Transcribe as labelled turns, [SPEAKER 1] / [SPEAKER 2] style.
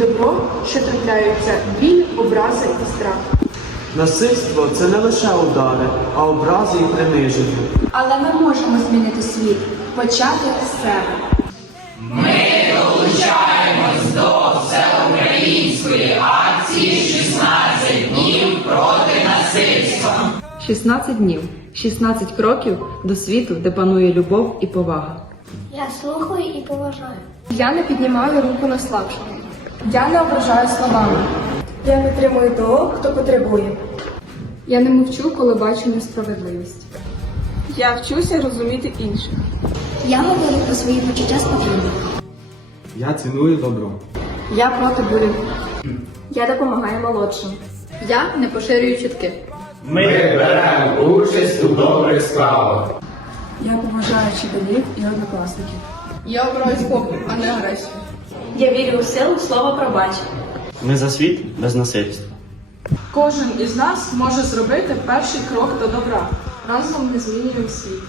[SPEAKER 1] добро, що трапляються біль, образи і страх.
[SPEAKER 2] Насильство це не лише удари, а образи і приниження.
[SPEAKER 3] Але ми можемо змінити світ, почати з себе. Ми долучаємось до всеукраїнської акції 16 днів проти насильства.
[SPEAKER 4] 16 днів, 16 кроків до світу, де панує любов і повага.
[SPEAKER 5] Я слухаю і поважаю.
[SPEAKER 3] Я не піднімаю руку на слабшого. Я не ображаю словами. Я підтримую того, хто потребує. Я не мовчу, коли бачу несправедливість. Я вчуся розуміти інших.
[SPEAKER 5] Я говорю про свої почуття спокійно.
[SPEAKER 6] Я ціную добро.
[SPEAKER 3] Я проти бурі. Я допомагаю молодшим.
[SPEAKER 4] Я не поширюю чутки.
[SPEAKER 7] Ми беремо участь у добрих справах.
[SPEAKER 3] Я поважаю вчителів і однокласників.
[SPEAKER 4] Я обираю спокій, а не агресію.
[SPEAKER 3] Я вірю у силу слова пробач.
[SPEAKER 8] Ми за світ без насильства.
[SPEAKER 1] Кожен із нас може зробити перший крок до добра. Разом ми змінюємо світ.